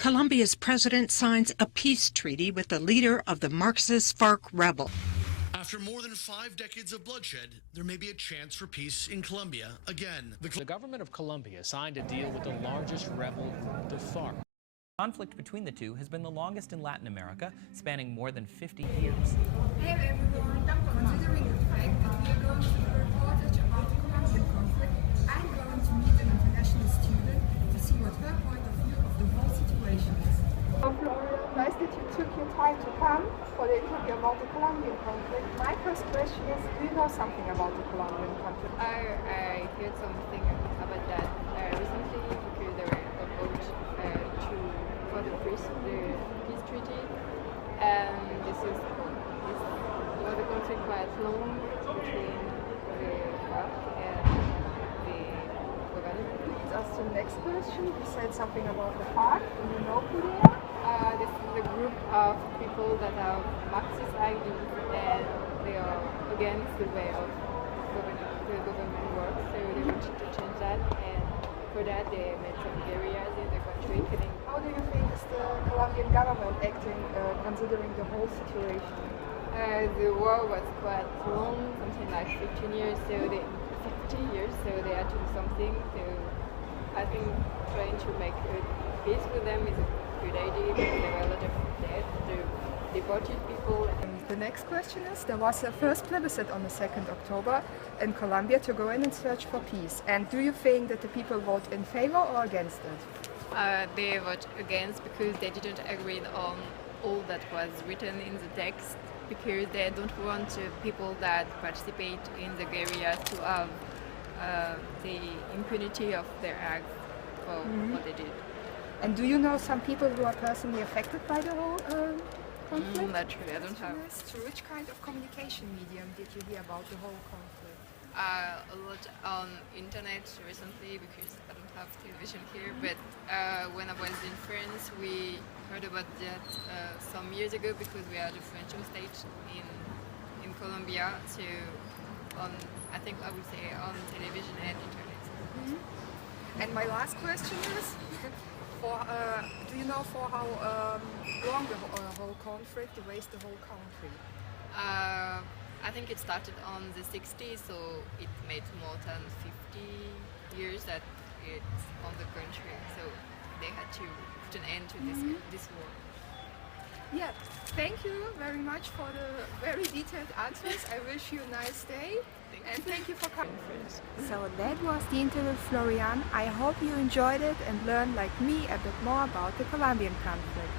Colombia's president signs a peace treaty with the leader of the Marxist FARC rebel. After more than 5 decades of bloodshed, there may be a chance for peace in Colombia again. The government of Colombia signed a deal with the largest rebel, the FARC. Conflict between the two has been the longest in Latin America, spanning more than 50 years. Hey everyone, considering the fact that we are going to do a reportage about the Colombian conflict, I'm going to meet an international student to see what her point of view of the whole situation is. Nice that you took your time to come for the interview about the Colombian conflict. My first question is, do you know something about the Colombian conflict? I heard something about that recently because there were a vote for the peace treaty, and this was a conflict quite long between the FARC and the government. Let's ask the next question. You said something about the FARC. Do you know who they are? This is a group of people that have Marxist ideas and they are against the way of the government works, so they wanted to change that, and for that they made some guerrillas in the country killing. How do you think is the Colombian government acting considering the whole situation? The war was quite long, something like 50 years, so they had to do something. So I think trying to make peace with them is a good idea because there were a lot of death, deported people. The next question is, there was a first plebiscite on the 2nd October in Colombia to go in and search for peace. And do you think that the people vote in favor or against it? They vote against because they didn't agree on all that was written in the text, because they don't want people that participate in the guerrillas to have the impunity of their acts for what they did. And do you know some people who are personally affected by the whole conflict? Not really, I don't have. Through which kind of communication medium did you hear about the whole conflict? A lot on internet recently because I don't have television here, but when I was in France we heard about that some years ago because we had a French state in Colombia, so I think I would say on television and internet. And my last question is, do you know for how long the whole conflict erased the whole country? I think it started on the 60s, so it made more than 50 years that it's on the country, so they had to put an end to this war. Yeah, thank you very much for the very detailed answers. I wish you a nice day. And thank you for coming. So that was the interview with Florian. I hope you enjoyed it and learned, like me, a bit more about the Colombian conflict.